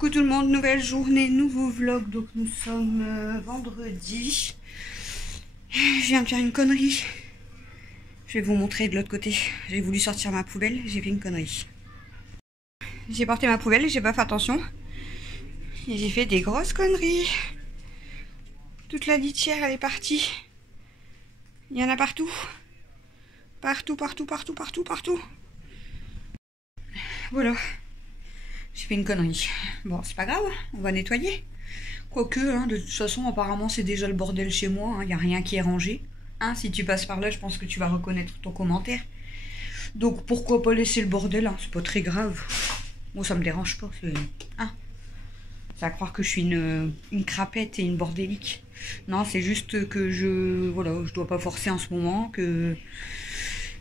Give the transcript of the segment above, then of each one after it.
Coucou tout le monde, nouvelle journée, nouveau vlog. Donc nous sommes vendredi. Je viens de faire une connerie. Je vais vous montrer de l'autre côté. J'ai voulu sortir ma poubelle, j'ai fait une connerie. J'ai porté ma poubelle et j'ai pas fait attention. Et j'ai fait des grosses conneries. Toute la litière elle est partie. Il y en a partout. Partout. Voilà. J'ai fait une connerie. Bon, c'est pas grave, on va nettoyer. Quoique, hein, de toute façon, apparemment, c'est déjà le bordel chez moi. Il n'y a rien qui est rangé. Hein, si tu passes par là, je pense que tu vas reconnaître ton commentaire. Donc, pourquoi pas laisser le bordel, hein, c'est pas très grave. Moi, ça me dérange pas. Hein, ça va croire que je suis une crapette et une bordélique. Non, c'est juste que je dois pas forcer en ce moment.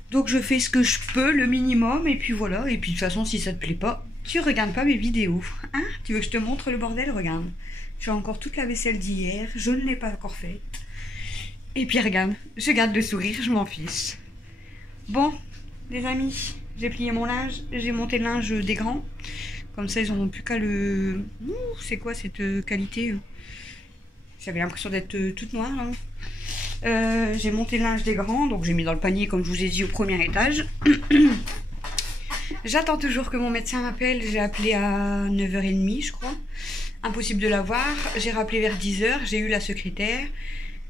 Donc, je fais ce que je peux, le minimum. Et puis voilà. Et puis, de toute façon, si ça te plaît pas, tu regardes pas mes vidéos, hein? Tu veux que je te montre le bordel? Regarde. J'ai encore toute la vaisselle d'hier, je ne l'ai pas encore faite. Et puis regarde, je garde le sourire, je m'en fiche. Bon, les amis, j'ai plié mon linge, j'ai monté le linge des grands. Comme ça, ils n'auront plus qu'à le... Ouh, c'est quoi cette qualité? J'avais l'impression d'être toute noire, hein. J'ai monté le linge des grands, donc j'ai mis dans le panier, comme je vous ai dit, au premier étage. J'attends toujours que mon médecin m'appelle. J'ai appelé à 9h30, je crois. Impossible de l'avoir. J'ai rappelé vers 10h. J'ai eu la secrétaire.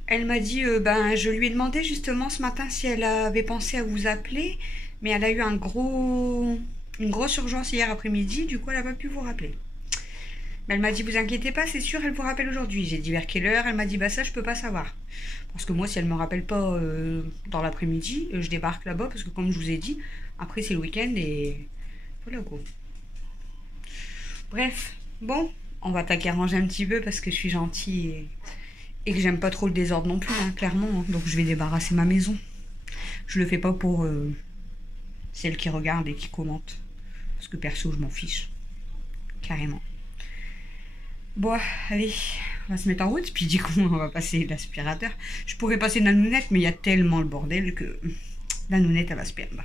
Elle m'a dit, je lui ai demandé justement ce matin si elle avait pensé à vous appeler. Mais elle a eu une grosse urgence hier après-midi. Du coup, elle n'a pas pu vous rappeler. Mais elle m'a dit, vous inquiétez pas, c'est sûr, elle vous rappelle aujourd'hui. J'ai dit vers quelle heure? Elle m'a dit, ça, je peux pas savoir. Parce que moi, si elle me rappelle pas dans l'après-midi, je débarque là-bas. Parce que comme je vous ai dit, après, c'est le week-end et voilà quoi. Bref, bon, on va taquer ranger un petit peu parce que je suis gentille et que j'aime pas trop le désordre non plus, hein, clairement. Hein. Donc, je vais débarrasser ma maison. Je le fais pas pour celles qui regardent et qui commentent. Parce que perso, je m'en fiche. Carrément. Bon, allez, on va se mettre en route. Puis du coup, on va passer l'aspirateur. Je pourrais passer la nounette, mais il y a tellement le bordel que la nounette, elle va se perdre.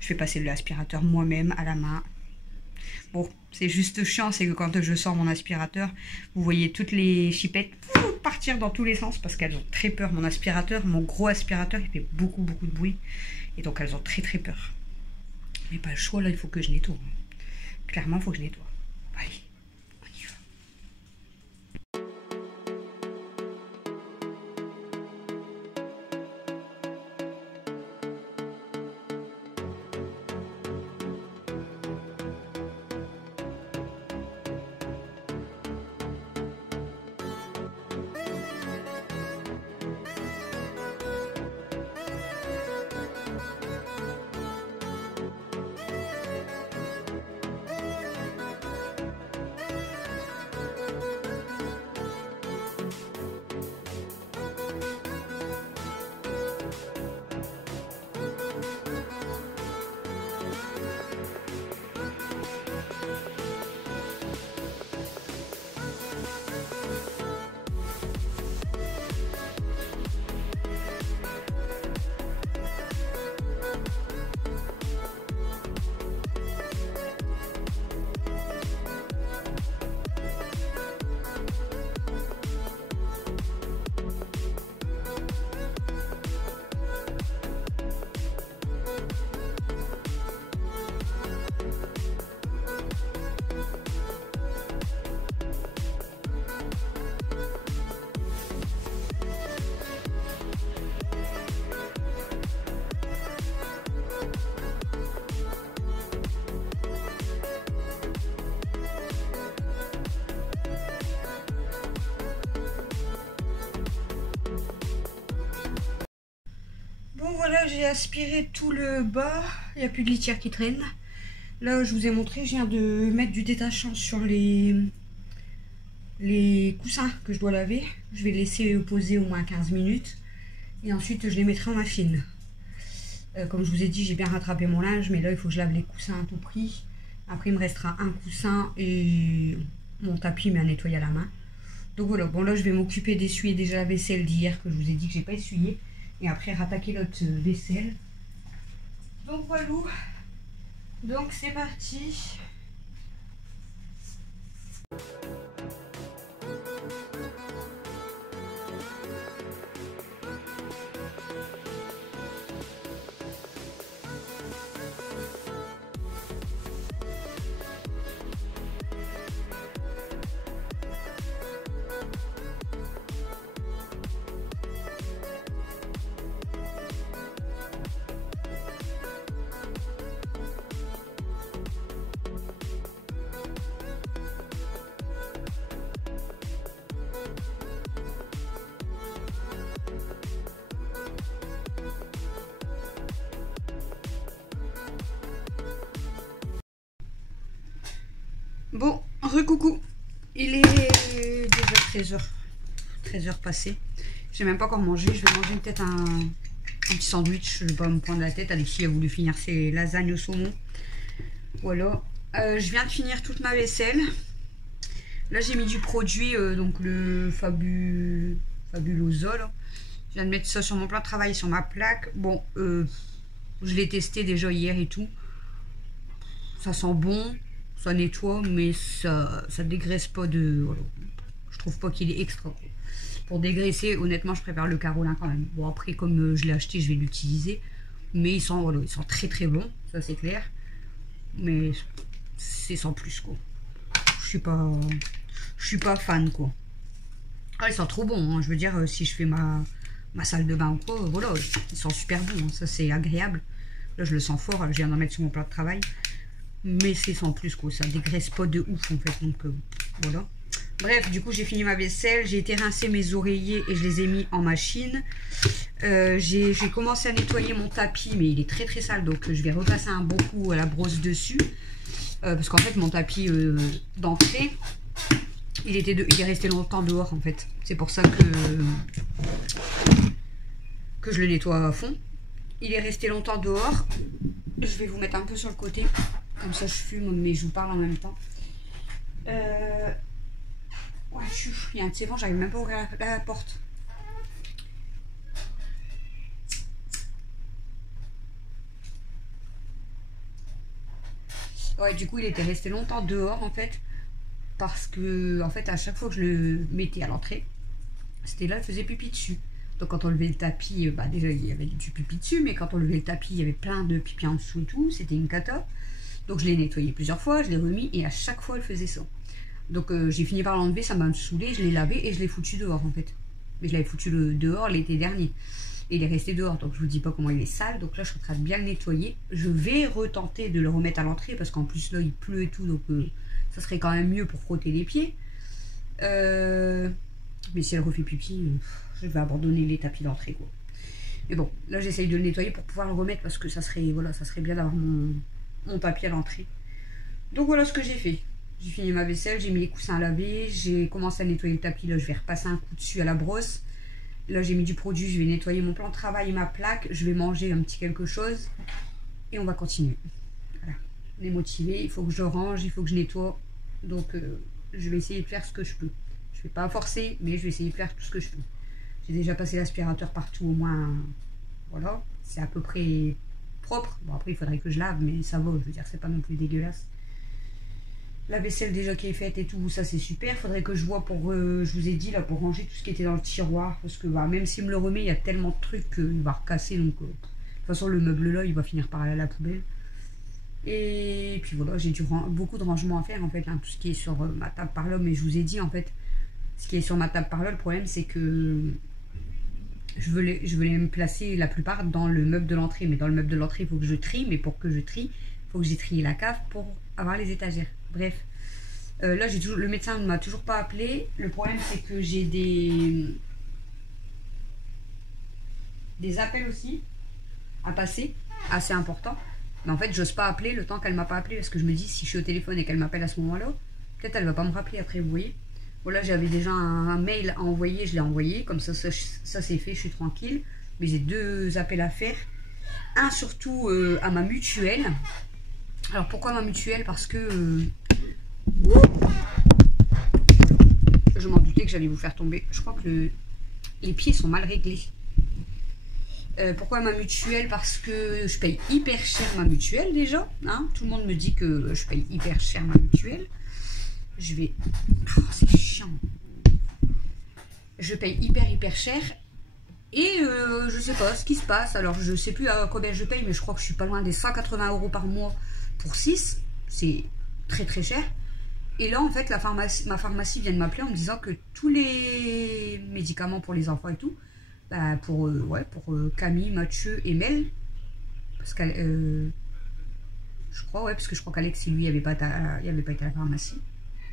Je vais passer l'aspirateur moi-même à la main. Bon, c'est juste chiant, c'est que quand je sors mon aspirateur, vous voyez toutes les chipettes partir dans tous les sens parce qu'elles ont très peur. Mon aspirateur, mon gros aspirateur, il fait beaucoup de bruit. Et donc elles ont très peur. Mais pas le choix, là, il faut que je nettoie. Clairement, il faut que je nettoie. Allez. Bon voilà, j'ai aspiré tout le bas, il n'y a plus de litière qui traîne. Là je vous ai montré, je viens de mettre du détachant sur les coussins que je dois laver. Je vais laisser poser au moins 15 minutes et ensuite je les mettrai en machine. Comme je vous ai dit, j'ai bien rattrapé mon linge, mais là il faut que je lave les coussins à tout prix. Après il me restera un coussin et mon tapis mais à nettoyer à la main. Donc voilà, bon là je vais m'occuper d'essuyer déjà la vaisselle d'hier que je vous ai dit que j'ai pas essuyé. Et après rattaquer notre vaisselle. Donc voilà. Donc c'est parti. Bon, recoucou. Il est déjà 13h. 13h passées. J'ai même pas encore mangé. Je vais manger peut-être un petit sandwich. Je vais pas me prendre la tête. Alexis a voulu finir ses lasagnes au saumon. Voilà. Je viens de finir toute ma vaisselle. Là, j'ai mis du produit, donc le Fabuloso. Là. Je viens de mettre ça sur mon plan de travail, sur ma plaque. Bon, je l'ai testé déjà hier et tout. Ça sent bon, ça nettoie, mais ça dégraisse pas de... Voilà. Je trouve pas qu'il est extra. Quoi. Pour dégraisser, honnêtement, je préfère le Carolin quand même. Bon, après, comme je l'ai acheté, je vais l'utiliser. Mais il sent, voilà, il sent très très bon, ça c'est clair. Mais c'est sans plus, quoi. Je suis pas fan, quoi. Ah, ils sont trop bons, hein. Je veux dire, si je fais ma salle de bain ou quoi, voilà, ils sont super bons, hein. Ça c'est agréable. Là, je le sens fort, je viens d'en mettre sur mon plat de travail. Mais c'est sans plus, quoi. Ça dégraisse pas de ouf, en fait. Donc, voilà. Bref, du coup, j'ai fini ma vaisselle. J'ai été rincer mes oreillers et je les ai mis en machine. J'ai commencé à nettoyer mon tapis, mais il est très très sale. Donc, je vais repasser un bon coup à la brosse dessus. Parce qu'en fait, mon tapis d'entrée, il est resté longtemps dehors, en fait. C'est pour ça que je le nettoie à fond. Il est resté longtemps dehors. Je vais vous mettre un peu sur le côté. Comme ça, je fume, mais je vous parle en même temps. Ouais, il y a un petit vent, j'arrive même pas à ouvrir la porte. Ouais, du coup, il était resté longtemps dehors, en fait. Parce que, en fait, à chaque fois que je le mettais à l'entrée, c'était là, il faisait pipi dessus. Donc, quand on levait le tapis, bah, déjà, il y avait du pipi dessus, mais quand on levait le tapis, il y avait plein de pipi en dessous et tout. C'était une cata. Donc, je l'ai nettoyé plusieurs fois, je l'ai remis, et à chaque fois, elle faisait ça. Donc, j'ai fini par l'enlever, ça m'a saoulé, je l'ai lavé et je l'ai foutu dehors, en fait. Mais je l'avais foutu dehors l'été dernier. Et il est resté dehors, donc je vous dis pas comment il est sale. Donc là, je suis en train de bien le nettoyer. Je vais retenter de le remettre à l'entrée, parce qu'en plus, là, il pleut et tout, donc ça serait quand même mieux pour frotter les pieds. Mais si elle refait pipi, je vais abandonner les tapis d'entrée, quoi. Mais bon, là, j'essaye de le nettoyer pour pouvoir le remettre, parce que ça serait, voilà, ça serait bien d'avoir mon tapis à l'entrée. Donc voilà ce que j'ai fait. J'ai fini ma vaisselle, j'ai mis les coussins à laver, j'ai commencé à nettoyer le tapis. Là, je vais repasser un coup dessus à la brosse. Là, j'ai mis du produit, je vais nettoyer mon plan de travail et ma plaque. Je vais manger un petit quelque chose et on va continuer. Voilà, on est motivé, il faut que je range, il faut que je nettoie. Donc, je vais essayer de faire ce que je peux. Je ne vais pas forcer, mais je vais essayer de faire tout ce que je peux. J'ai déjà passé l'aspirateur partout au moins. Voilà, c'est à peu près propre. Bon, après, il faudrait que je lave, mais ça va, je veux dire, c'est pas non plus dégueulasse. La vaisselle déjà qui est faite et tout, ça c'est super. Faudrait que je vois pour, je vous ai dit là, pour ranger tout ce qui était dans le tiroir. Parce que bah, même s'il me le remet, il y a tellement de trucs qu'il va recasser. Donc de toute façon, le meuble là, il va finir par aller à la poubelle. Et puis voilà, j'ai beaucoup de rangements à faire en fait. Hein, tout ce qui est sur ma table par là. Mais je vous ai dit en fait, ce qui est sur ma table par là, le problème c'est que je voulais me placer la plupart dans le meuble de l'entrée. Mais dans le meuble de l'entrée, il faut que je trie. Mais pour que je trie, il faut que j'ai trié la cave pour avoir les étagères. Bref, là le médecin ne m'a toujours pas appelé. Le problème c'est que j'ai des appels aussi à passer, assez importants. Mais en fait, j'ose pas appeler le temps qu'elle m'a pas appelé, parce que je me dis, si je suis au téléphone et qu'elle m'appelle à ce moment-là, peut-être elle va pas me rappeler après, vous voyez. Voilà, j'avais déjà un mail à envoyer, je l'ai envoyé, comme ça c'est fait, je suis tranquille. Mais j'ai 2 appels à faire. Un surtout à ma mutuelle. Alors pourquoi ma mutuelle? Parce que je m'en doutais que j'allais vous faire tomber. Je crois que les pieds sont mal réglés. Pourquoi ma mutuelle? Parce que je paye hyper cher ma mutuelle déjà. Hein, tout le monde me dit que je paye hyper cher ma mutuelle. Je vais... Oh, c'est chiant. Je paye hyper cher. Et je sais pas ce qui se passe. Alors je sais plus à combien je paye, mais je crois que je suis pas loin des 180 € par mois pour 6. C'est très très cher. Et là en fait ma pharmacie vient de m'appeler en me disant que tous les médicaments pour les enfants et tout, bah, pour Camille, Mathieu et Mel, parce qu'elle je crois, ouais, parce que je crois qu'Alex lui il avait pas été à la pharmacie.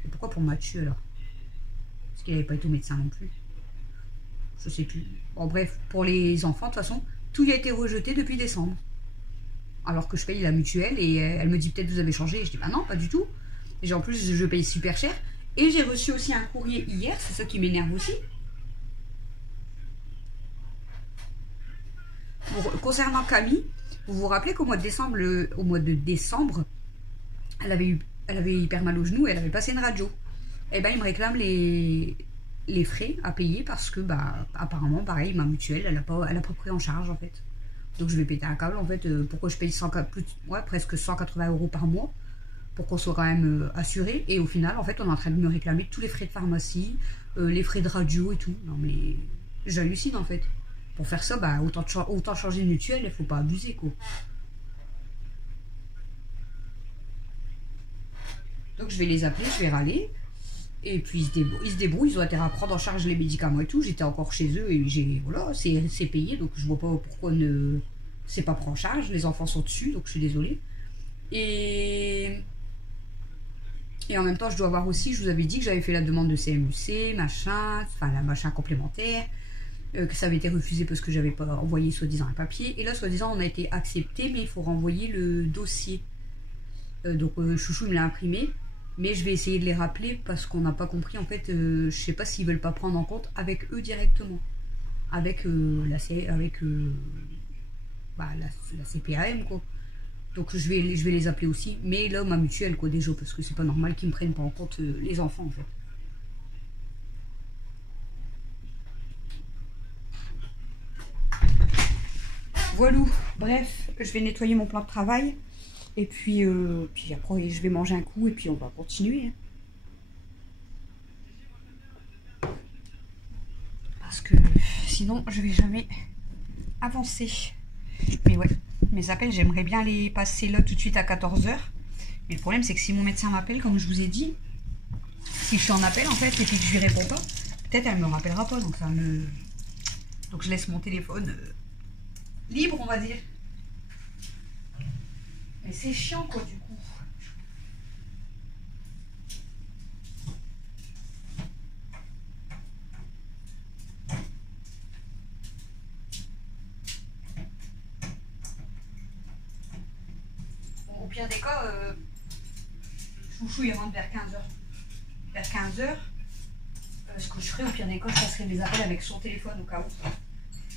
Et pourquoi pour Mathieu alors? Parce qu'il n'avait pas été au médecin non plus. Je sais plus. Bon bref, pour les enfants de toute façon, tout lui a été rejeté depuis décembre. Alors que je paye la mutuelle et elle me dit peut-être vous avez changé. Et je dis bah non, pas du tout. Et en plus, je paye super cher. Et j'ai reçu aussi un courrier hier, c'est ça qui m'énerve aussi. Concernant Camille, vous vous rappelez qu'au mois de décembre, elle avait hyper mal au genou et elle avait passé une radio. Et ben, il me réclame les frais à payer parce que, bah, apparemment, pareil, ma mutuelle, elle a pas pris en charge, en fait. Donc, je vais péter un câble, en fait. Pourquoi je paye presque 180 € par mois pour qu'on soit quand même assuré. Et au final, en fait, on est en train de me réclamer tous les frais de pharmacie, les frais de radio et tout. Non, mais j'hallucine, en fait. Pour faire ça, bah, autant changer de mutuelle, il faut pas abuser, quoi. Donc, je vais les appeler, je vais râler. Et puis ils se débrouillent, ils ont intérêt à prendre en charge les médicaments et tout. J'étais encore chez eux et voilà, c'est payé, donc je vois pas pourquoi c'est pas pris en charge. Les enfants sont dessus, donc je suis désolée. Et en même temps, je dois avoir aussi, je vous avais dit que j'avais fait la demande de CMU-C, la machin complémentaire, que ça avait été refusé parce que j'avais pas envoyé soi-disant un papier. Et là, soi-disant, on a été accepté, mais il faut renvoyer le dossier. Donc Chouchou me l'a imprimé. Mais je vais essayer de les rappeler parce qu'on n'a pas compris. En fait, je sais pas s'ils veulent pas prendre en compte avec eux directement. Avec la CPAM, quoi. Donc je vais les appeler aussi. Mais là, ma mutuelle, quoi, déjà. Parce que c'est pas normal qu'ils me prennent pas en compte les enfants, en fait. Voilà. Bref, je vais nettoyer mon plan de travail. Et puis après, je vais manger un coup et puis on va continuer. Parce que sinon, je vais jamais avancer. Mais ouais, mes appels, j'aimerais bien les passer là tout de suite à 14 h. Mais le problème, c'est que si mon médecin m'appelle, comme je vous ai dit, si je suis en appel, en fait, et puis que je lui réponds pas, peut-être elle me rappellera pas. Donc, donc je laisse mon téléphone libre, on va dire. Mais c'est chiant, quoi, du coup. Bon, au pire des cas, Chouchou, il rentre vers 15 h. Vers 15 h, ce que je ferai, au pire des cas, je passerai des appels avec son téléphone au cas où.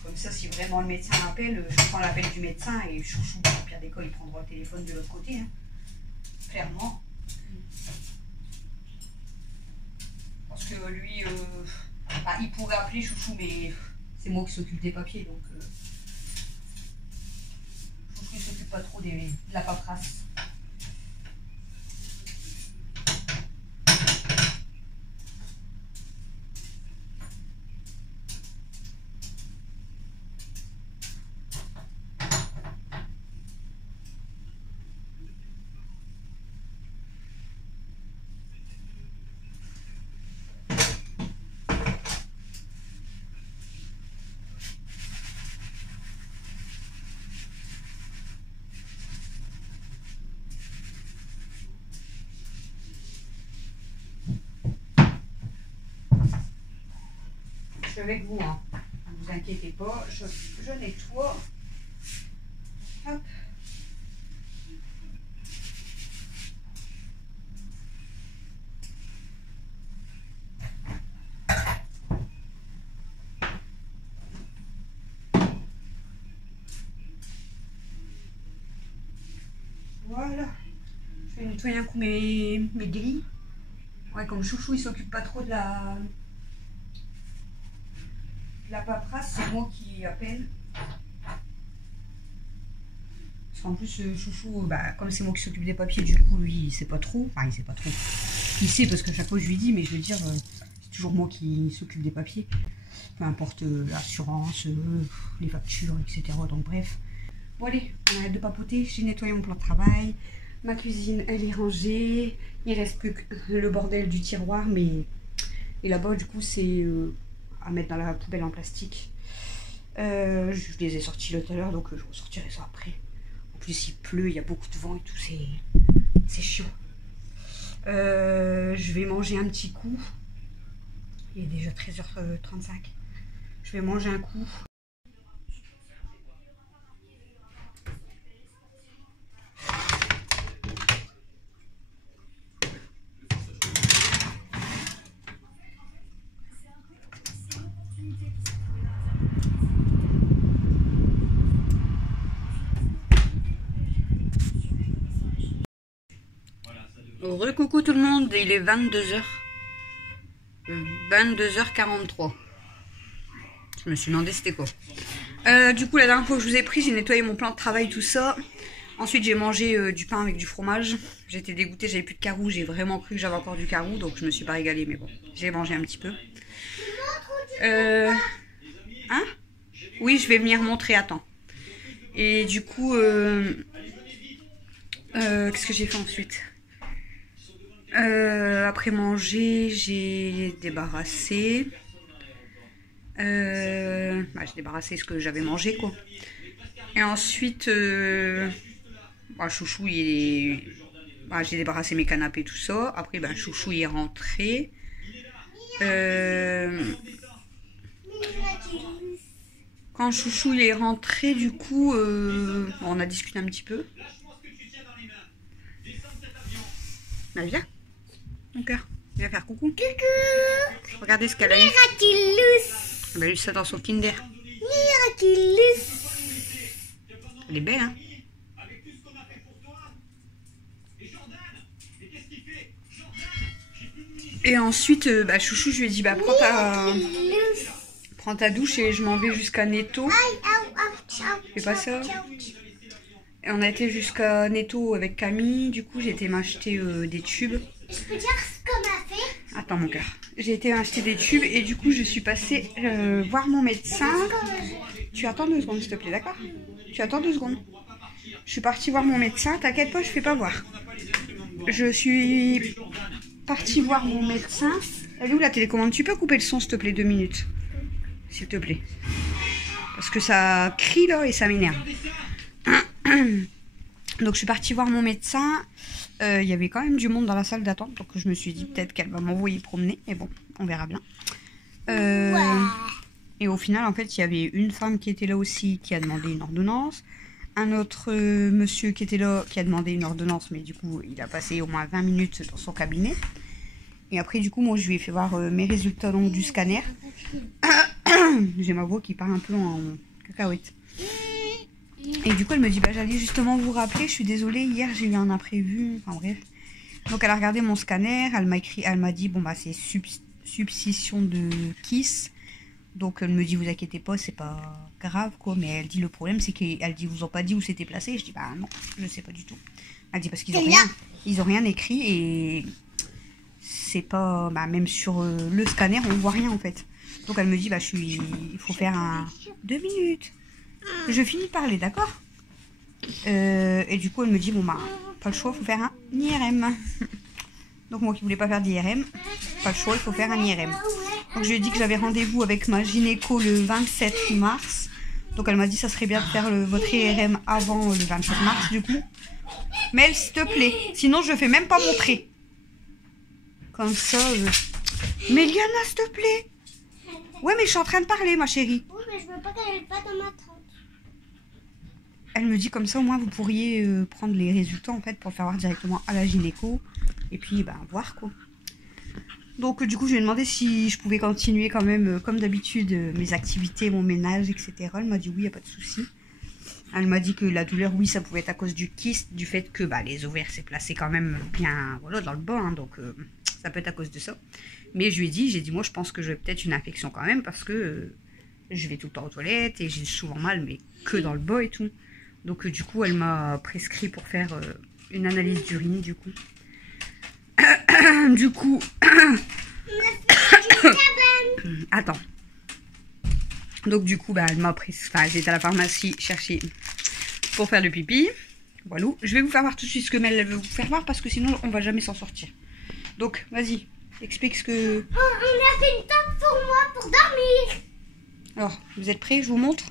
Comme ça, si vraiment le médecin m'appelle, je prends l'appel du médecin et Chouchou, au pire des cas, il prendra le téléphone de l'autre côté. Hein. Clairement. Parce que lui, il pourrait appeler Chouchou, mais c'est moi qui s'occupe des papiers, donc Chouchou ne s'occupe pas trop de la paperasse. Je suis avec vous, hein. Ne vous inquiétez pas, je nettoie. Hop. Voilà. Je vais nettoyer un coup mes grilles. Ouais, comme Chouchou, il s'occupe pas trop de la paperasse, c'est moi qui appelle. Parce qu'en plus, Chouchou, comme c'est moi qui s'occupe des papiers, du coup, lui, il sait pas trop. Enfin, il sait pas trop. Il sait parce qu'à chaque fois, je lui dis, mais je veux dire, c'est toujours moi qui s'occupe des papiers. Peu importe l'assurance, les factures, etc. Donc, bref. Bon, allez, on arrête de papoter. J'ai nettoyé mon plan de travail. Ma cuisine, elle est rangée. Il reste plus que le bordel du tiroir, mais... Et là-bas, du coup, c'est... à mettre dans la poubelle en plastique. Je les ai sortis tout à l'heure, donc je ressortirai ça après. En plus, il pleut, il y a beaucoup de vent et tout, c'est chiant. Je vais manger un petit coup. Il est déjà 13h35. Je vais manger un coup. Recoucou tout le monde, il est 22h. 22h43. Je me suis demandé c'était quoi. Du coup, la dernière fois que je vous ai pris, j'ai nettoyé mon plan de travail, tout ça. Ensuite, j'ai mangé du pain avec du fromage. J'étais dégoûtée, j'avais plus de carreau. J'ai vraiment cru que j'avais encore du carreau, donc je me suis pas régalée. Mais bon, j'ai mangé un petit peu. Hein? Oui, je vais venir montrer, attends. Et du coup, qu'est-ce que j'ai fait ensuite? Après manger, j'ai débarrassé. J'ai débarrassé ce que j'avais mangé, quoi. Et ensuite, Chouchou, j'ai débarrassé mes canapés, tout ça. Après, Chouchou il est rentré. Quand Chouchou il est rentré, du coup, on a discuté un petit peu. Viens, mon cœur, viens faire coucou. Coucou. Regardez ce qu'elle a eu. Miraculous. Elle a eu ça dans son Kinder. Miraculous. Elle est belle, hein? Et ensuite, Chouchou, je lui ai dit, prends ta douche et je m'en vais jusqu'à Netto. Fais pas ça. Et on a été jusqu'à Netto avec Camille. Du coup, j'ai été m'acheter des tubes. Je peux dire ce qu'on a fait? Attends, mon cœur. J'ai été acheter des tubes et du coup, je suis passée voir mon médecin. Tu attends 2 secondes, s'il te plaît, d'accord? Tu attends 2 secondes. Je suis partie voir mon médecin. T'inquiète pas, je fais pas voir. Je suis partie voir mon médecin. Elle est où la télécommande? Tu peux couper le son, s'il te plaît, 2 minutes? S'il te plaît. Parce que ça crie là et ça m'énerve. Donc je suis partie voir mon médecin. Il y avait quand même du monde dans la salle d'attente. Donc je me suis dit peut-être qu'elle va m'envoyer promener. Mais bon, on verra bien. Et au final, en fait, il y avait une femme qui était là aussi qui a demandé une ordonnance. Un autre monsieur qui était là qui a demandé une ordonnance. Mais du coup, il a passé au moins 20 minutes dans son cabinet. Et après, du coup, moi, je lui ai fait voir mes résultats donc, du scanner. J'ai ma voix qui part un peu en cacahuète. Et du coup, elle me dit, j'allais justement vous rappeler, je suis désolée, hier, j'ai eu un imprévu. Enfin, bref. Donc, elle a regardé mon scanner, elle m'a dit, c'est substitution de Kiss. Donc, elle me dit, vous inquiétez pas, c'est pas grave, quoi. Mais elle dit, le problème, c'est qu'elle dit, vous ont pas dit où c'était placé. Je dis, non, je sais pas du tout. Elle dit, parce qu'ils ont rien écrit et c'est pas, même sur le scanner, on voit rien, en fait. Donc, elle me dit, il faut faire un 2 minutes. Je finis de parler, d'accord? Et du coup, elle me dit, pas le choix, il faut faire un IRM. Donc, moi qui voulais pas faire d'IRM, pas le choix, il faut faire un IRM. Donc, je lui ai dit que j'avais rendez-vous avec ma gynéco le 27 mars. Donc, elle m'a dit, ça serait bien de faire votre IRM avant le 27 mars, du coup. Mais s'il te plaît, sinon, je fais même pas montrer. Comme ça, Mais Liana, s'il te plaît. Ouais, mais je suis en train de parler, ma chérie. Oui, mais je veux pas qu'elle pas dans ma tente. Elle me dit comme ça, au moins, vous pourriez prendre les résultats, en fait, pour le faire voir directement à la gynéco. Et puis, voir, quoi. Donc, du coup, je lui ai demandé si je pouvais continuer quand même, comme d'habitude, mes activités, mon ménage, etc. Elle m'a dit oui, il n'y a pas de souci. Elle m'a dit que la douleur, oui, ça pouvait être à cause du kyste, du fait que les ovaires s'est placé quand même bien dans le bas, hein, donc ça peut être à cause de ça. Mais je lui ai dit, moi je pense que j'ai peut-être une infection quand même parce que je vais tout le temps aux toilettes et j'ai souvent mal, mais que dans le bas et tout. Donc du coup, elle m'a prescrit pour faire une analyse d'urine, du coup. Du coup... Attends. Donc du coup, elle m'a pris... j'ai été à la pharmacie chercher pour faire le pipi. Voilà. Je vais vous faire voir tout de suite ce que Mel veut vous faire voir parce que sinon, on va jamais s'en sortir. Donc, vas-y, explique ce que... Oh, on a fait une tente pour moi pour dormir. Alors, vous êtes prêts? Je vous montre?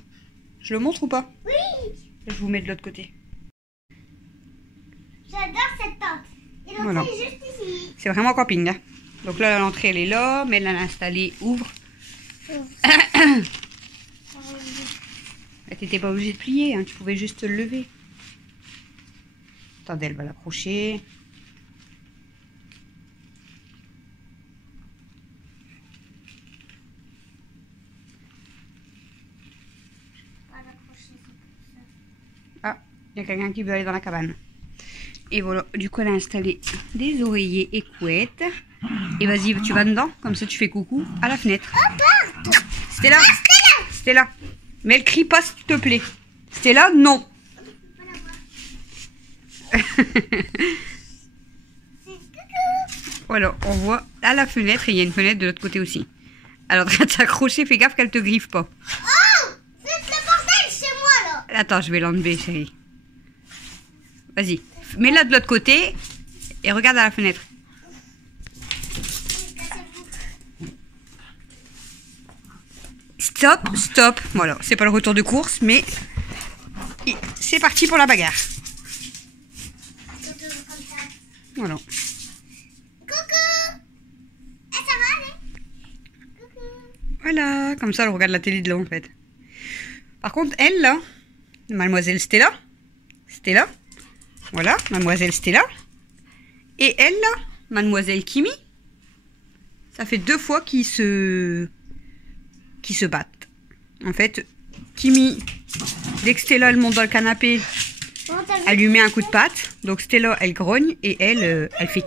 Je le montre ou pas? Oui. Je vous mets de l'autre côté. J'adore cette tente. Et l'entrée Voilà. est juste ici. C'est vraiment camping, hein. Donc là, l'entrée, elle est là. Mel l'a installée. Ouvre. T'étais pas obligée de plier, hein. Tu pouvais juste te lever. Attendez, elle va l'approcher. Ah, il y a quelqu'un qui veut aller dans la cabane. Et voilà, du coup elle a installé des oreillers et couettes. Et vas-y, tu vas dedans, comme ça tu fais coucou à la fenêtre. Stella, Stella, mais elle crie pas s'il te plaît. Stella, non. Voilà, on voit à la fenêtre et il y a une fenêtre de l'autre côté aussi. Alors, en train de s'accrocher, fais gaffe qu'elle te griffe pas. Oh, c'est le bordel chez moi là. Attends, je vais l'enlever, chérie. Vas-y, mets-la de l'autre côté et regarde à la fenêtre. Stop, stop. Voilà, c'est pas le retour de course, mais c'est parti pour la bagarre. Voilà. Coucou. Eh, ça va aller? Coucou. Voilà, comme ça, elle regarde la télé de là, en fait. Par contre, elle, là, mademoiselle Stella, voilà, mademoiselle Stella, et elle, là, mademoiselle Kimi, ça fait 2 fois qu'ils se battent. En fait, Kimi, dès que Stella, elle monte dans le canapé, Bon, t'as vu? elle lui met un coup de patte. Donc Stella, elle grogne et elle, elle fait...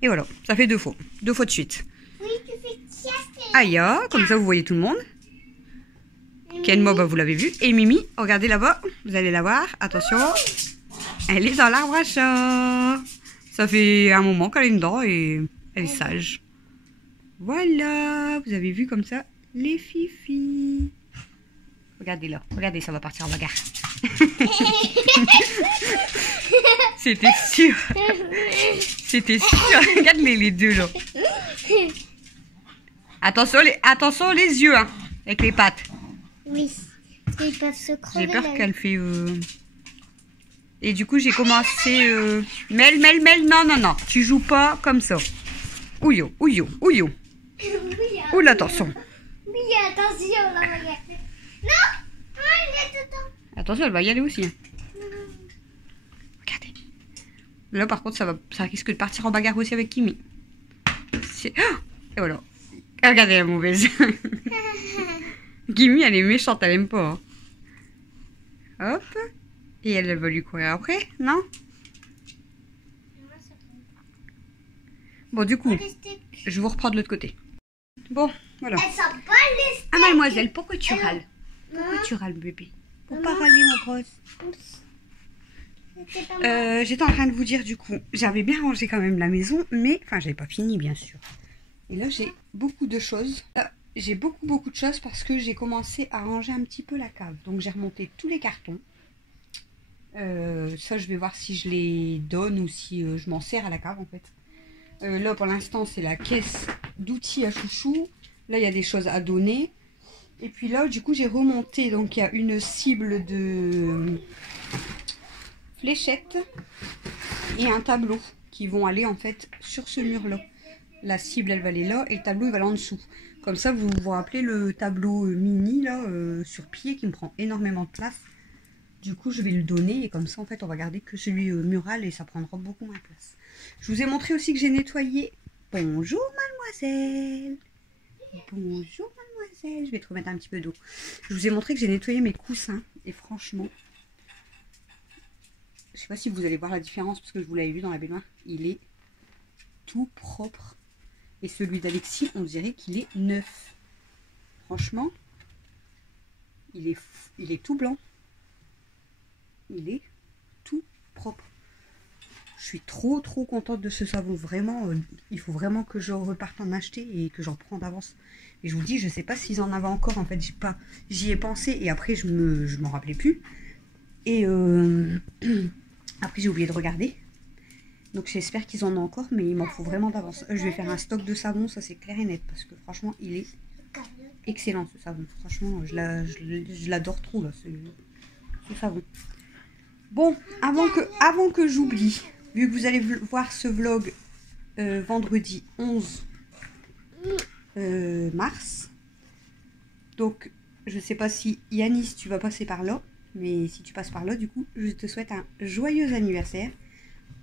Et voilà, ça fait 2 fois. 2 fois de suite. Oui, tu fais tiaster. Aya, comme ça vous voyez tout le monde. Kenmo, bah, vous l'avez vu. Et Mimi, regardez là-bas, vous allez la voir. Attention, elle est dans l'arbre à chat. Ça fait un moment qu'elle est dedans et elle est sage. Voilà, vous avez vu comme ça les fifis. Regardez là, regardez, ça va partir en bagarre. C'était sûr. C'était sûr. Regarde les deux là. Attention les yeux, hein, avec les pattes. Oui, parce qu'ils peuvent se crever. J'ai peur qu'elle fait... Et du coup, j'ai commencé... Mel, non, tu joues pas comme ça. Ouyo. Oui, Oula, attention. oui, attention, là, regarde. Non, il est dedans. Attention, elle va y aller aussi. Hein. Regardez. Là, par contre, ça risque de partir en bagarre aussi avec Kimi. Et voilà. Regardez la mauvaise. Kimi, elle est méchante, elle aime pas. Hein. Hop. Et elle va lui courir après, non? Bon, du coup, je vous reprends de l'autre côté. Bon, voilà. Elle sent pas les steaks. Ah, mademoiselle, pourquoi tu râles? Pourquoi tu râles, bébé? Faut pas râler, mon grosse. C'était pas mal. J'étais en train de vous dire, du coup, j'avais bien rangé quand même la maison, mais... Enfin, j'avais pas fini, bien sûr. Et là, j'ai beaucoup de choses. J'ai beaucoup de choses parce que j'ai commencé à ranger un petit peu la cave. Donc, j'ai remonté tous les cartons. Ça, je vais voir si je les donne ou si je m'en sers à la cave, en fait. Là, pour l'instant, c'est la caisse d'outils à chouchou. Là, il y a des choses à donner. Et puis là, du coup, j'ai remonté. Donc, il y a une cible de fléchettes et un tableau qui vont aller, en fait, sur ce mur-là. La cible, elle va aller là et le tableau, il va aller en dessous. Comme ça, vous vous rappelez le tableau mini, là, sur pied, qui me prend énormément de place. Du coup, je vais le donner et comme ça, en fait, on va garder que celui mural et ça prendra beaucoup moins de place. Je vous ai montré aussi que j'ai nettoyé. Bonjour, mademoiselle. Bonjour, mademoiselle. Je vais te remettre un petit peu d'eau. Je vous ai montré que j'ai nettoyé mes coussins et franchement, je sais pas si vous allez voir la différence parce que je vous l'avais vu dans la baignoire. Il est tout propre. Et celui d'Alexis, on dirait qu'il est neuf. Franchement, il est tout blanc. Il est tout propre. Je suis trop contente de ce savon. Vraiment, il faut vraiment que je reparte en acheter et que j'en prends d'avance. Et je vous dis, je sais pas s'ils en avaient encore. En fait, j'y ai pensé et après, je m'en rappelais plus. Et après, j'ai oublié de regarder. Donc, j'espère qu'ils en ont encore, mais il m'en faut vraiment d'avance. Je vais faire un stock de savon, ça c'est clair et net. Parce que franchement, il est excellent ce savon. Franchement, je l'adore trop, là, ce savon. Bon, avant que j'oublie, vu que vous allez voir ce vlog vendredi 11 mars, donc je sais pas si Yanis tu vas passer par là, mais si tu passes par là, du coup, je te souhaite un joyeux anniversaire.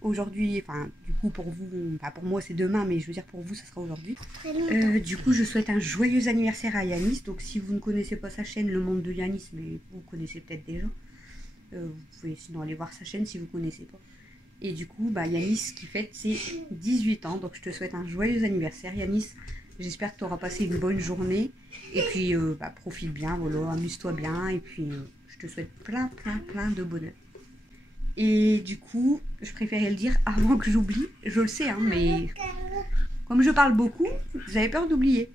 Aujourd'hui, enfin, du coup, pour vous, enfin, pour moi c'est demain, mais je veux dire pour vous, ça sera aujourd'hui. Du coup, je souhaite un joyeux anniversaire à Yanis. Donc, si vous ne connaissez pas sa chaîne, Le Monde de Yanis, mais vous connaissez peut-être déjà. Vous pouvez sinon aller voir sa chaîne si vous ne connaissez pas. Et du coup, bah, Yanis qui fête ses 18 ans. Donc je te souhaite un joyeux anniversaire Yanis. J'espère que tu auras passé une bonne journée. Et puis bah, profite bien, voilà, amuse-toi bien. Et puis je te souhaite plein de bonheur. Et du coup, je préférais le dire avant que j'oublie. Je le sais, hein, mais comme je parle beaucoup, j'avais peur d'oublier.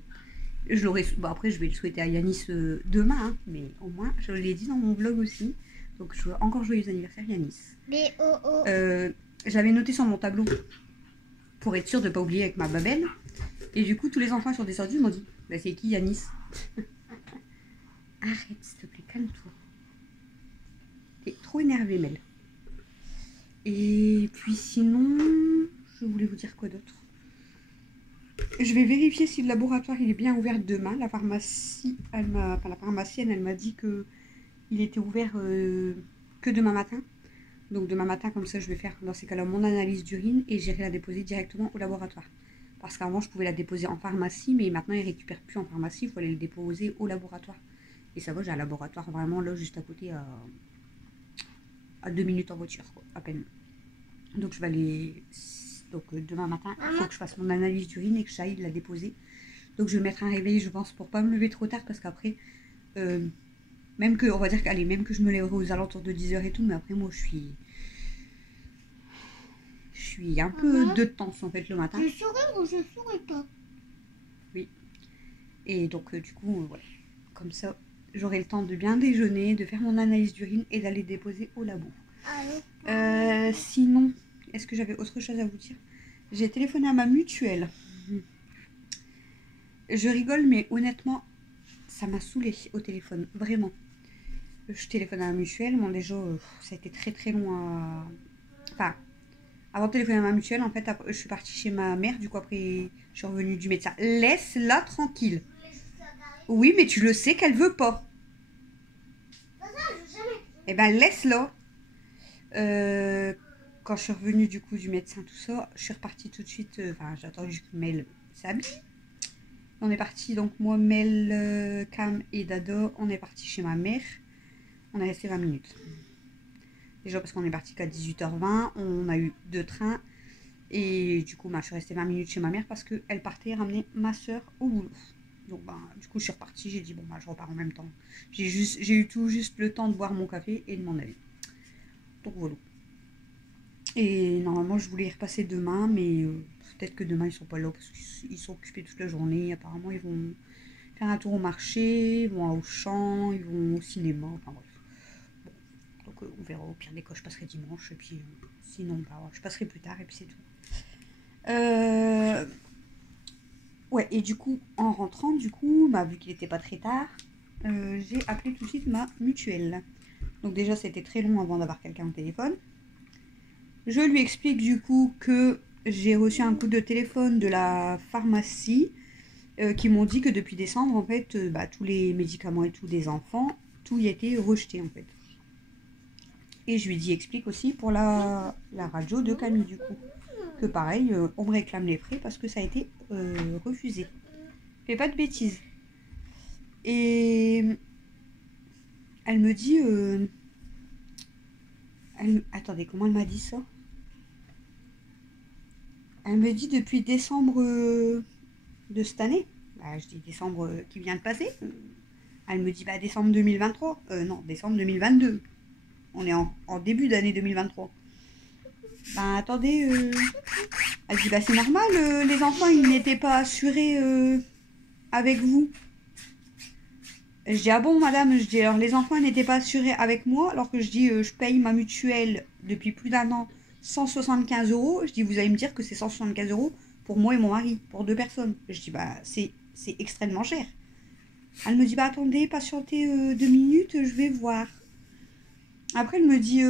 Je l'aurais, bon, après, je vais le souhaiter à Yanis demain, hein, mais au moins, je l'ai dit dans mon vlog aussi. Donc, encore joyeux anniversaire, Yanis. J'avais noté sur mon tableau pour être sûre de ne pas oublier avec ma babelle. Et du coup, tous les enfants sont descendus, ils m'ont dit bah, c'est qui Yanis? Arrête, s'il te plaît, calme-toi. T'es trop énervée, Mel. Et puis sinon, je voulais vous dire quoi d'autre? Je vais vérifier si le laboratoire il est bien ouvert demain. La pharmacie, la pharmacienne, elle m'a dit que il était ouvert que demain matin. Donc demain matin, comme ça, je vais faire dans ces cas-là mon analyse d'urine et j'irai la déposer directement au laboratoire. Parce qu'avant, je pouvais la déposer en pharmacie, mais maintenant, ils ne récupèrent plus en pharmacie. Il faut aller le déposer au laboratoire. Et ça va, j'ai un laboratoire vraiment là, juste à côté, à 2 minutes en voiture, quoi, à peine. Donc je vais aller... Donc demain matin, il faut que je fasse mon analyse d'urine et que j'aille la déposer. Donc je vais mettre un réveil, je pense, pour pas me lever trop tard, parce qu'après, même que, on va dire qu'allez, même que je me lèverai aux alentours de 10h et tout, mais après moi je suis un peu de temps en fait le matin. Je saurais ou je saurais pas. Oui. Et donc du coup, voilà. Comme ça, j'aurai le temps de bien déjeuner, de faire mon analyse d'urine et d'aller déposer au labo. Sinon, est-ce que j'avais autre chose à vous dire? J'ai téléphoné à ma mutuelle. Je rigole, mais honnêtement, ça m'a saoulée au téléphone, vraiment. Je téléphone à la mutuelle, bon déjà, ça a été très long à... Enfin, avant de téléphoner à ma mutuelle, en fait, je suis partie chez ma mère, du coup après, je suis revenue du médecin. Laisse-la tranquille. Oui, mais tu le sais qu'elle veut pas. Eh ben, laisse-la. Quand je suis revenue du coup du médecin, tout ça, je suis repartie tout de suite. Enfin, j'ai attendu que Mel s'habille. On est parti, donc moi, Mel, Cam et Dado, on est parti chez ma mère. On est resté 20 minutes. Déjà parce qu'on est parti qu'à 18h20, on a eu 2 trains. Et du coup, je suis restée 20 minutes chez ma mère parce qu'elle partait ramener ma soeur au boulot. Donc du coup, je suis repartie, j'ai dit bon, je repars en même temps. J'ai eu tout juste le temps de boire mon café et de m'en aller. Donc voilà. Et normalement, je voulais y repasser demain, mais peut-être que demain, ils sont pas là parce qu'ils sont occupés toute la journée. Apparemment, ils vont faire un tour au marché, ils vont à Auchan, ils vont au cinéma, enfin bref. Bon, donc on verra, au pire des cas, je passerai dimanche, et puis sinon, je passerai plus tard, et puis c'est tout. Ouais, et du coup, en rentrant, vu qu'il n'était pas très tard, j'ai appelé tout de suite ma mutuelle. Donc déjà, c'était très long avant d'avoir quelqu'un au téléphone. Je lui explique du coup que j'ai reçu un coup de téléphone de la pharmacie qui m'ont dit que depuis décembre, en fait, tous les médicaments et tout des enfants, tout y a été rejeté en fait. Et je lui explique aussi pour la radio de Camille du coup, que pareil, on me réclame les frais parce que ça a été refusé. Fais pas de bêtises. Et elle me dit... Attendez, comment elle m'a dit ça? Elle me dit depuis décembre de cette année. Je dis décembre qui vient de passer. Elle me dit décembre 2023. Non, décembre 2022. On est en début d'année 2023. Attendez. Elle dit c'est normal, les enfants ils n'étaient pas assurés avec vous. Je dis ah bon madame, je dis alors les enfants n'étaient pas assurés avec moi alors que je dis je paye ma mutuelle depuis plus d'un an 175 €. Je dis vous allez me dire que c'est 175 € pour moi et mon mari, pour 2 personnes. Je dis c'est extrêmement cher. Elle me dit attendez, patientez 2 minutes, je vais voir. Après elle me dit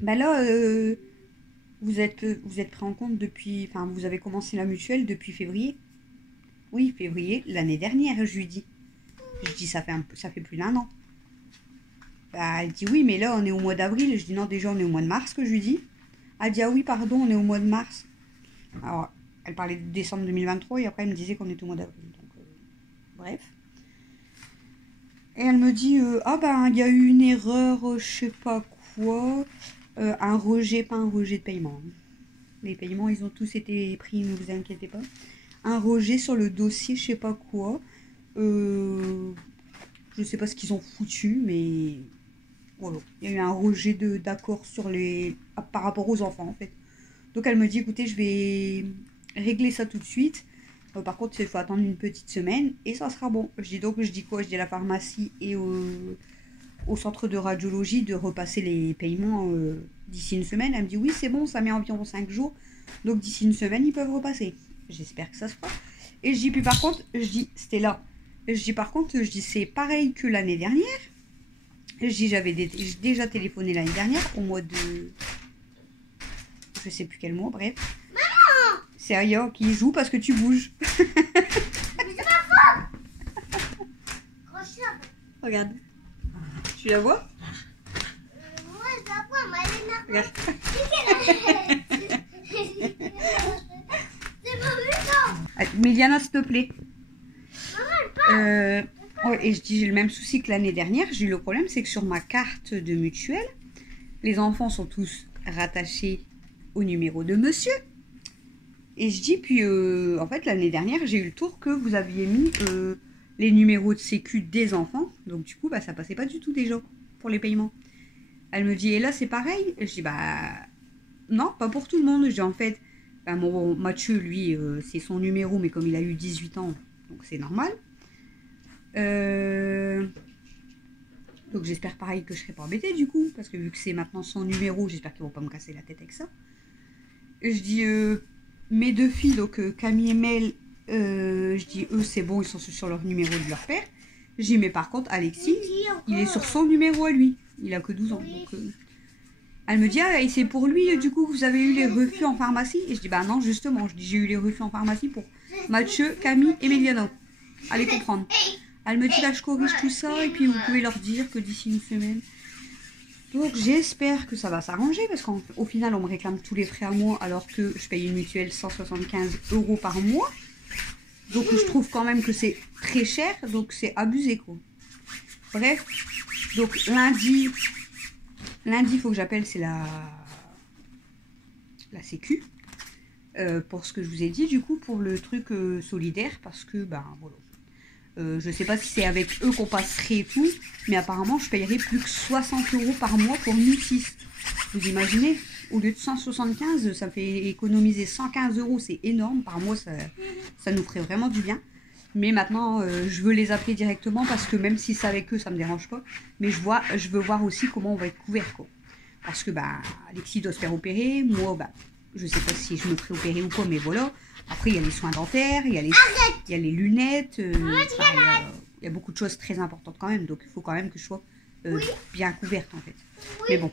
là vous êtes pris en compte depuis, enfin vous avez commencé la mutuelle depuis février. Oui, février l'année dernière, je lui dis. Je dis ça fait plus d'1 an. Elle dit oui, mais là on est au mois d'avril. Je dis non, déjà on est au mois de mars, que je lui dis. Elle dit ah oui, pardon, on est au mois de mars. Alors elle parlait de décembre 2023 et après elle me disait qu'on était au mois d'avril. Donc bref. Et elle me dit il y a eu une erreur, je sais pas quoi. Un rejet, pas un rejet de paiement. Les paiements, ils ont tous été pris, ne vous inquiétez pas. Un rejet sur le dossier, je sais pas quoi. Je sais pas ce qu'ils ont foutu, mais voilà. Il y a eu un rejet d'accord sur par rapport aux enfants, en fait. Donc elle me dit, écoutez, je vais régler ça tout de suite. Par contre, il faut attendre une petite semaine et ça sera bon. Je dis quoi? Je dis à la pharmacie et au centre de radiologie de repasser les paiements d'ici une semaine. Elle me dit, oui, c'est bon, ça met environ 5 jours. Donc d'ici une semaine, ils peuvent repasser. J'espère que ça se fera. Et je dis, puis par contre, je dis, c'était là. Je dis, par contre, je dis, c'est pareil que l'année dernière. Je dis, j'ai déjà téléphoné l'année dernière, au mois de... Je sais plus quel mois, bref. Maman! C'est Aya qui joue parce que tu bouges. Mais c'est ma faute. Regarde. Tu la vois? Moi, je la vois, mais Regarde. C'est mon buton. Méliana, s'il te plaît. Ouais, et je dis, j'ai le même souci que l'année dernière. J'ai eu le problème, c'est que sur ma carte de mutuelle, les enfants sont tous rattachés au numéro de monsieur. Et je dis, puis en fait, l'année dernière, j'ai eu le tour que vous aviez mis les numéros de sécu des enfants. Donc du coup, bah, ça passait pas du tout déjà pour les paiements. Elle me dit, et là, c'est pareil? Je dis, bah non, pas pour tout le monde. Je dis, en fait, bah, mon Mathieu, lui, c'est son numéro, mais comme il a eu 18 ans, donc c'est normal. Donc j'espère pareil que je serai pas embêtée du coup, parce que vu que c'est maintenant son numéro, j'espère qu'ils vont pas me casser la tête avec ça. Et je dis mes deux filles, donc Camille et Mel, je dis eux c'est bon, ils sont sur leur numéro de leur père. Je dis mais par contre Alexis, il est sur son numéro à lui, il a que 12 ans. Donc, elle me dit ah et c'est pour lui du coup vous avez eu les refus en pharmacie. Et je dis bah non justement, je dis j'ai eu les refus en pharmacie pour Mathieu, Camille et Méliana. Allez comprendre. Elle me dit là je corrige tout ça et puis vous pouvez leur dire que d'ici une semaine. Donc j'espère que ça va s'arranger parce qu'au final on me réclame tous les frais à moi alors que je paye une mutuelle 175 € par mois. Donc je trouve quand même que c'est très cher, donc c'est abusé quoi. Bref, donc lundi il faut que j'appelle, c'est la sécu. Pour ce que je vous ai dit du coup pour le truc solidaire parce que ben voilà. Je sais pas si c'est avec eux qu'on passerait et tout, mais apparemment je payerais plus que 60 € par mois pour nous 6. Vous imaginez? Au lieu de 175, ça fait économiser 115 €, c'est énorme. Par mois, ça nous ferait vraiment du bien. Mais maintenant, je veux les appeler directement parce que même si c'est avec eux, ça me dérange pas. Mais je veux voir aussi comment on va être couvert, quoi. Parce que bah, Alexis doit se faire opérer, moi, bah, je sais pas si je me ferai opérer ou pas, mais voilà. Après, il y a les soins dentaires, il y a les lunettes, il y a beaucoup de choses très importantes quand même. Donc, il faut quand même que je sois bien couverte, en fait. Oui. Mais bon,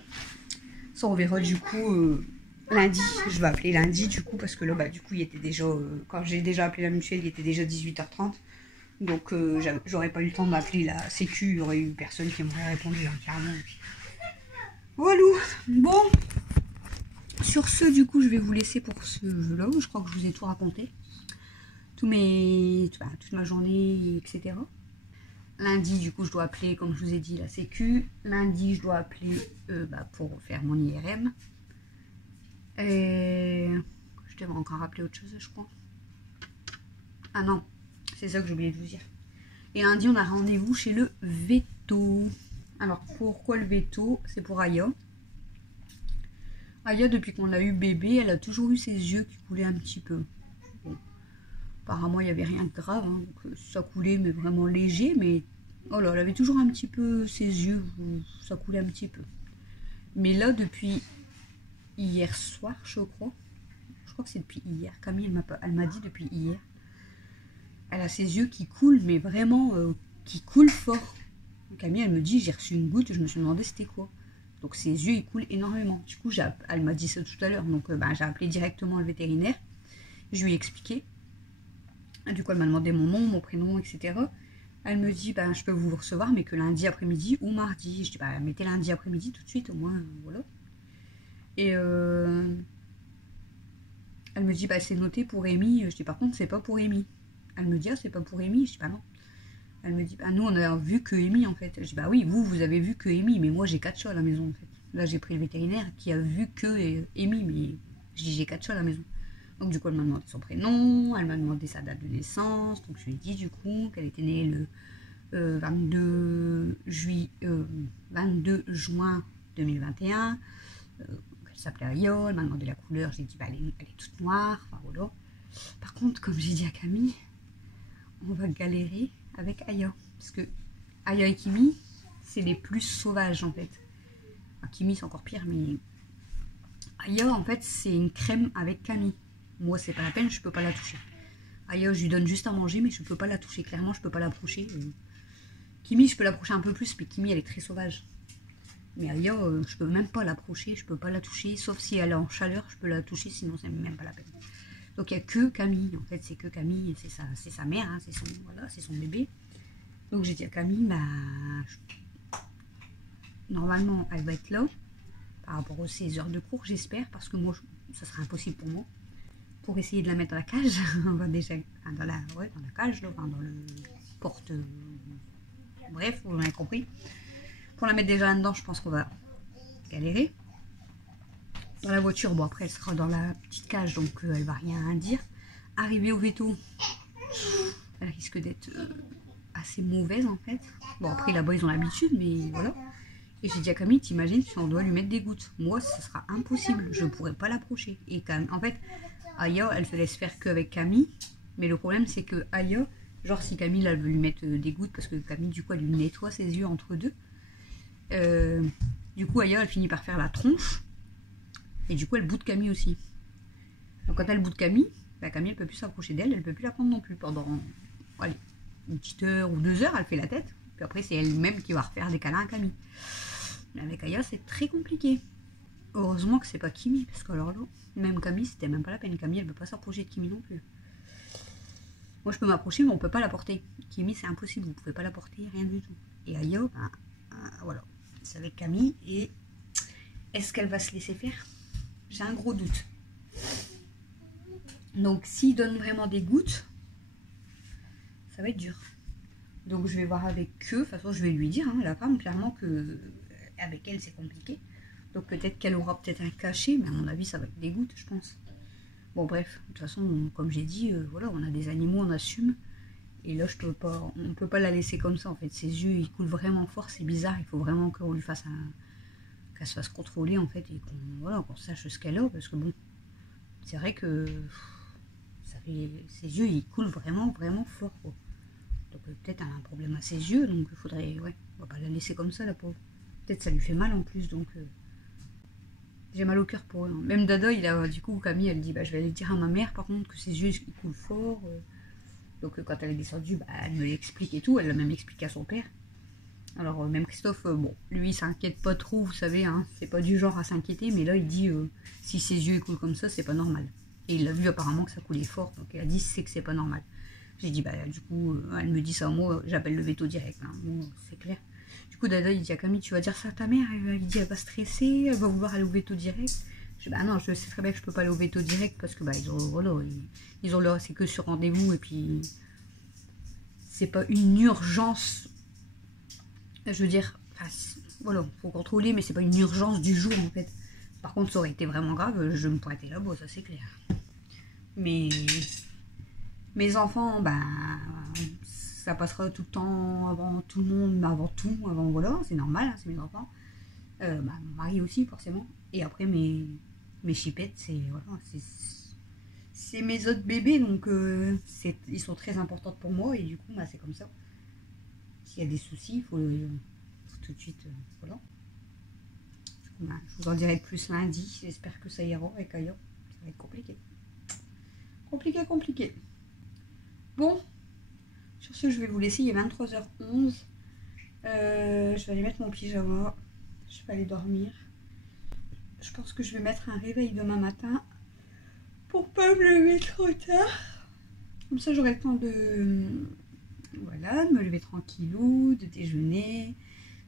ça, on verra du coup lundi. Je vais appeler lundi, du coup, parce que là, bah, du coup, il était déjà... quand j'ai déjà appelé la mutuelle, il était déjà 18h30. Donc, j'aurais pas eu le temps d'appeler la sécu. Il y aurait eu personne qui m'aurait répondu, hein, carrément. Voilà. Bon. Sur ce, du coup, je vais vous laisser pour ce jeu-là. Je crois que je vous ai tout raconté. Toute ma journée, etc. Lundi, du coup, je dois appeler, comme je vous ai dit, la sécu. Lundi, je dois appeler pour faire mon IRM. Et je devrais encore rappeler autre chose, je crois. Ah non, c'est ça que j'ai oublié de vous dire. Et lundi, on a rendez-vous chez le veto. Alors, pourquoi le veto? C'est pour Aya. Aya, depuis qu'on l'a eu bébé, elle a toujours eu ses yeux qui coulaient un petit peu. Bon. Apparemment, il n'y avait rien de grave, hein, donc ça coulait, mais vraiment léger. Mais oh là, elle avait toujours un petit peu ses yeux, ça coulait un petit peu. Mais là, depuis hier soir, je crois que c'est depuis hier. Camille, elle m'a dit depuis hier. Elle a ses yeux qui coulent, mais vraiment qui coulent fort. Camille, elle me dit, j'ai reçu une goutte, je me suis demandé c'était quoi. Donc ses yeux, ils coulent énormément. Du coup, elle m'a dit ça tout à l'heure. Donc j'ai appelé directement le vétérinaire. Je lui ai expliqué. Du coup, elle m'a demandé mon nom, mon prénom, etc. Elle me dit, je peux vous recevoir, mais que lundi après-midi ou mardi. Je dis, mettez lundi après-midi tout de suite, au moins, voilà. Et elle me dit, c'est noté pour Amy. Je dis, par contre, c'est pas pour Amy. Elle me dit, ah, c'est pas pour Amy. Je dis, non. Elle me dit, nous, on a vu que Amy, en fait. Je dis, oui, vous avez vu que Amy, mais moi, j'ai 4 chats à la maison, en fait. Là, j'ai pris le vétérinaire qui a vu que Amy, mais je dis j'ai 4 chats à la maison. Donc du coup, elle m'a demandé son prénom, elle m'a demandé sa date de naissance. Donc je lui ai dit du coup qu'elle était née le 22 juin 2021. Elle s'appelait Aya, elle m'a demandé la couleur. J'ai dit bah, elle est toute noire. Enfin, voilà. Par contre, comme j'ai dit à Camille, on va galérer avec Aya. Parce que Aya et Kimi, c'est les plus sauvages en fait. Enfin, Kimi c'est encore pire, mais Aya en fait c'est une crème avec Camille. Moi c'est pas la peine, je peux pas la toucher. Aya je lui donne juste à manger, mais je peux pas la toucher. Clairement je peux pas l'approcher. Kimi je peux l'approcher un peu plus, mais Kimi elle est très sauvage. Mais Aya je peux même pas l'approcher, je peux pas la toucher, sauf si elle est en chaleur, je peux la toucher, sinon c'est même pas la peine. Donc il n'y a que Camille, en fait c'est que Camille, c'est sa mère, hein, c'est son bébé. Donc j'ai dit à Camille, bah, normalement elle va être là, par rapport aux 16 heures de cours j'espère, parce que moi ça sera impossible pour moi. Pour essayer de la mettre dans la cage, on va déjà, enfin, dans la cage, là, enfin, dans le porte, bref, vous m'avez compris. Pour la mettre déjà là-dedans, je pense qu'on va galérer. Dans la voiture, bon après elle sera dans la petite cage, donc elle va rien dire. Arrivée au veto, elle risque d'être assez mauvaise en fait. Bon après là-bas ils ont l'habitude, mais voilà. Et j'ai dit à Camille, t'imagines si on doit lui mettre des gouttes. Moi ça sera impossible, je ne pourrais pas l'approcher. Et en fait, Aya elle se laisse faire qu'avec Camille. Mais le problème c'est que Aya, genre si Camille elle veut lui mettre des gouttes, parce que Camille du coup elle lui nettoie ses yeux entre deux. Du coup Aya elle finit par faire la tronche. Et du coup, elle boude Camille aussi. Donc quand elle boude Camille, bah, Camille, elle peut plus s'approcher d'elle, elle peut plus la prendre non plus. Pendant allez, une petite heure ou 2 heures, elle fait la tête. Puis après, c'est elle-même qui va refaire des câlins à Camille. Mais avec Aya, c'est très compliqué. Heureusement que c'est pas Kimi, parce que alors là, même Camille, c'était même pas la peine. Camille, elle peut pas s'approcher de Kimi non plus. Moi, je peux m'approcher, mais on peut pas la porter. Kimi, c'est impossible, vous pouvez pas la porter, rien du tout. Et Aya, bah, voilà, c'est avec Camille. Et est-ce qu'elle va se laisser faire ? J'ai un gros doute. Donc s'il donne vraiment des gouttes, ça va être dur. Donc je vais voir avec eux. De toute façon je vais lui dire, hein, la femme, clairement que avec elle c'est compliqué. Donc peut-être qu'elle aura peut-être un cachet, mais à mon avis ça va être des gouttes je pense. Bon bref, de toute façon comme j'ai dit, voilà, on a des animaux, on assume. Et là on peut pas la laisser comme ça en fait. Ses yeux ils coulent vraiment fort, c'est bizarre. Il faut vraiment qu'on lui fasse qu'elle se fasse contrôler en fait et qu'on sache ce qu'elle a, parce que bon, c'est vrai que ses yeux ils coulent vraiment fort quoi. Donc peut-être elle a un problème à ses yeux, donc il faudrait, ouais, on va pas la laisser comme ça la pauvre. Peut-être ça lui fait mal en plus, donc j'ai mal au cœur pour eux. Hein. Même Dada, du coup Camille elle dit bah je vais aller dire à ma mère par contre que ses yeux ils coulent fort. Donc quand elle est descendue, bah, elle me l'explique et tout, elle l'a même expliqué à son père. Alors même Christophe, bon, lui il s'inquiète pas trop, vous savez, hein, c'est pas du genre à s'inquiéter, mais là il dit si ses yeux coulent comme ça, c'est pas normal. Et il a vu apparemment que ça coulait fort, donc il a dit c'est que c'est pas normal. J'ai dit bah du coup, elle me dit ça, moi j'appelle le veto direct, hein, bon, c'est clair. Du coup Dada il dit à Camille, tu vas dire ça à ta mère, il dit elle va stresser, elle va vouloir aller au veto direct. Je dis bah non, je sais très bien que je peux pas aller au veto direct parce que bah ils ont, voilà, ils ont leur, c'est que sur rendez-vous et puis c'est pas une urgence. Je veux dire, enfin, voilà, faut contrôler, mais c'est pas une urgence du jour en fait. Par contre, ça aurait été vraiment grave, je me pointais là-bas, ça c'est clair. Mais mes enfants, ben, ça passera tout le temps avant tout le monde, avant voilà, c'est normal, hein, c'est mes enfants. Mon mari aussi, forcément. Et après, mes chipettes, c'est voilà, c'est mes autres bébés, donc ils sont très importants pour moi, et du coup, bah, c'est comme ça. S'il y a des soucis, il faut tout de suite, voilà. Du coup, bah, je vous en dirai plus lundi. J'espère que ça ira avec Aya. Ça va être compliqué. Compliqué. Bon, sur ce, je vais vous laisser. Il est 23h11. Je vais aller mettre mon pyjama. Je vais aller dormir. Je pense que je vais mettre un réveil demain matin pour pas me lever trop tard. Comme ça, j'aurai le temps de... Voilà, de me lever tranquillou, de déjeuner,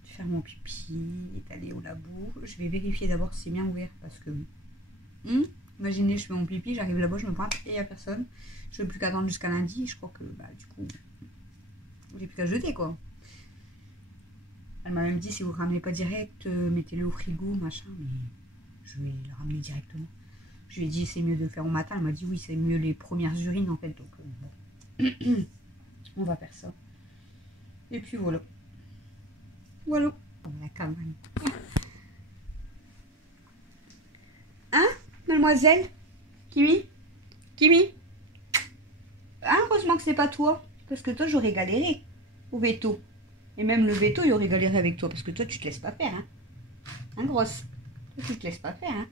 de faire mon pipi et d'aller au labo. Je vais vérifier d'abord si c'est bien ouvert parce que... imaginez, je fais mon pipi, j'arrive là-bas, je me pointe et il n'y a personne. Je ne veux plus qu'attendre jusqu'à lundi. Je crois que, bah, du coup, j'ai plus qu'à jeter, quoi. Elle m'a même dit, si vous ne ramenez pas direct, mettez-le au frigo, machin. Mais je vais le ramener directement. Je lui ai dit, c'est mieux de le faire au matin. Elle m'a dit, oui, c'est mieux les premières urines, en fait. Donc, bon. On va faire ça. Et puis, voilà. Voilà. On la cabane. Hein, mademoiselle? Kimi? Kimi? Hein, heureusement que c'est pas toi. Parce que toi, j'aurais galéré au veto. Et même le veto, il aurait galéré avec toi. Parce que toi, tu te laisses pas faire. Hein, hein grosse? Toi, tu te laisses pas faire. Hein.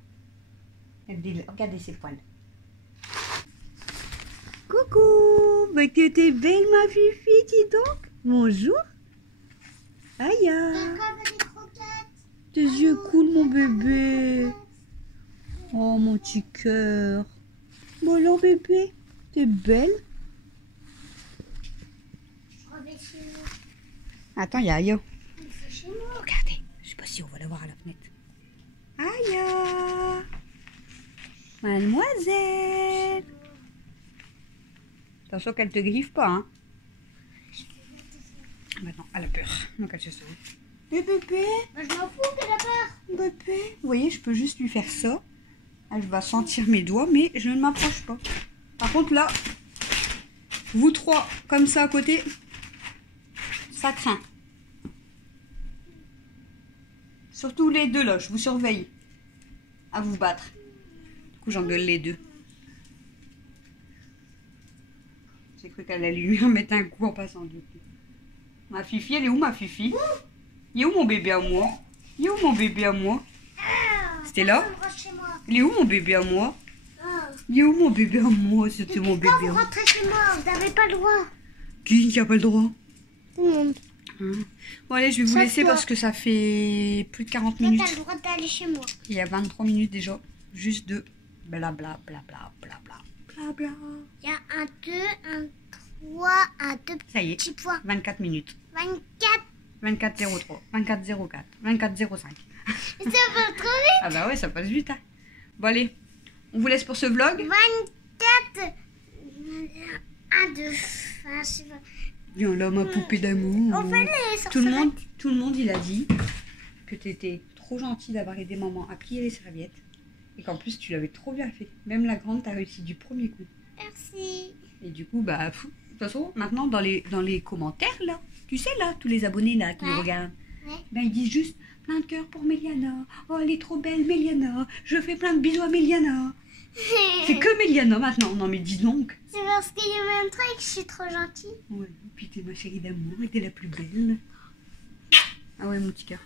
Regardez ses poils. Coucou. Bah, tu étais belle, ma fifi, dis donc. Bonjour. Aïe. Tes yeux coulent, mon bébé. Oh, mon petit cœur. Bon alors, bébé, t'es belle. Attends, il y a Aya. Regardez, je sais pas si on va la voir à la fenêtre. Aya. Mademoiselle. Attention qu'elle te griffe pas, hein. Maintenant, elle a peur. Donc elle se sauve. Et bébé? Je m'en fous qu'elle a peur. Bébé, vous voyez, je peux juste lui faire ça. Elle va sentir mes doigts, mais je ne m'approche pas. Par contre, là, vous trois, comme ça à côté, ça craint. Surtout les deux, là, je vous surveille. À vous battre. Du coup, j'engueule les deux. J'ai cru qu'elle allait lui mettre un coup en passant, du coup. Ma fifi, elle est où, ma fifi? Il est où mon bébé à moi? Il est où mon bébé à moi? C'était là? Il est où mon bébé à moi? Il est où mon bébé à moi? C'était mon bébé à moi. Vous rentrez chez moi, vous n'avez pas le droit. Qui n'a pas le droit? Tout le monde. Bon allez, je vais vous Sauf laisser toi. parce que ça fait plus de 40 Toi, minutes. t'as le droit d'aller chez moi. Il y a 23 minutes déjà. Juste de blabla, blabla, blabla, blabla. Il y a un 2, un 3, un 2 Ça y est, petits points. 24 minutes. 24. 24,03, 24,04, 24,05. Ça va trop vite. Ah bah ouais, ça passe vite. Hein. Bon allez, on vous laisse pour ce vlog. 24. 1, 2. Enfin, je sais pas. Viens là, ma poupée d'amour. On fait les sur Tout le ça. monde, il a dit que tu étais trop gentil d'avoir aidé maman à plier les serviettes. Et qu'en plus, tu l'avais trop bien fait. Même la grande, t'as réussi du premier coup. Merci. Et du coup, bah, fou. De toute façon, maintenant, dans les commentaires, là, tu sais, là, tous les abonnés, là, qui nous regardent, Ouais. ben, ils disent juste plein de cœurs pour Méliana. Oh, elle est trop belle, Méliana. Je fais plein de bisous à Méliana. C'est que Méliana, maintenant. Non, mais dis donc. C'est parce qu'il y a même truc que je suis trop gentille. Ouais, puis t'es ma chérie d'amour, et t'es la plus belle. Ah ouais, mon petit cœur.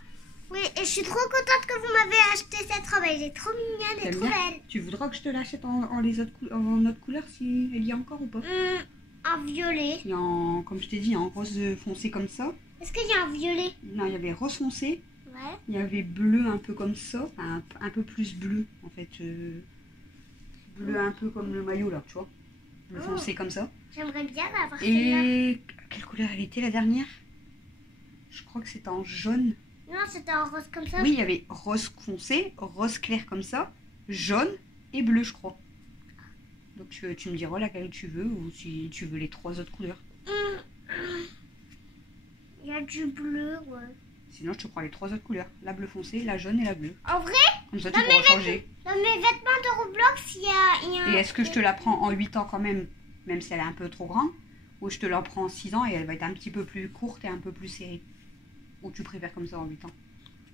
Oui, et je suis trop contente que vous m'avez acheté cette robe. Elle est trop mignonne et T'aimes trop bien? belle. Tu voudras que je te l'achète en autre couleur, si elle y a encore ou pas? En violet. Il y a en, comme je t'ai dit, en rose foncé comme ça. Est-ce qu'il y a un violet? Non, il y avait rose foncé. Ouais. Il y avait bleu un peu comme ça. Enfin, un peu plus bleu, en fait. Bleu un peu comme le maillot, là, tu vois. Bleu Oh. foncé comme ça. J'aimerais bien avoir celle-là. Et quelle couleur elle était la dernière? Je crois que c'était en jaune. Non, c'était en rose comme ça. Oui, il y avait rose foncé, rose clair comme ça, jaune et bleu, je crois. Donc tu me diras laquelle tu veux ou si tu veux les trois autres couleurs. Il y a du bleu, ouais. Sinon, je te prends les trois autres couleurs. La bleu foncé, la jaune et la bleue. En vrai, Comme ça, tu pourras changer. dans mes vêtements de Roblox, il y a Et est-ce que je te la prends en 8 ans quand même, même si elle est un peu trop grande, ou je te la prends en 6 ans et elle va être un petit peu plus courte et un peu plus serrée? Ou tu préfères comme ça en 8 ans?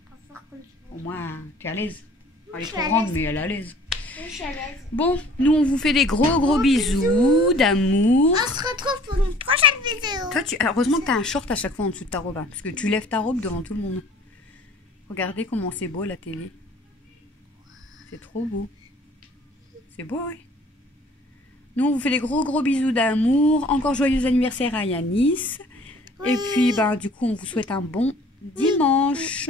Pas fort comme ça. Au moins, tu es à l'aise. Elle est Je suis trop à grande, l'aise. mais elle est à l'aise. Oui, je suis à l'aise. Bon, nous, on vous fait des gros bisous d'amour. On se retrouve pour une prochaine vidéo. Toi, heureusement que tu as un short à chaque fois en dessous de ta robe, hein, parce que tu lèves ta robe devant tout le monde. Regardez comment c'est beau la télé. C'est trop beau. C'est beau, oui. Nous, on vous fait des gros bisous d'amour. Encore joyeux anniversaire à Yanis. Oui. Et puis, bah, du coup, on vous souhaite un bon dimanche.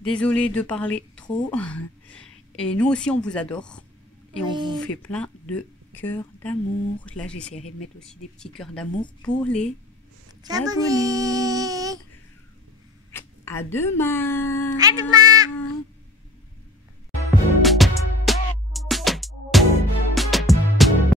Désolée de parler trop. Et nous aussi, on vous adore. Et on Oui. vous fait plein de cœurs d'amour. Là, j'essaierai de mettre aussi des petits cœurs d'amour pour les abonnés. Abonnez. À demain. À demain.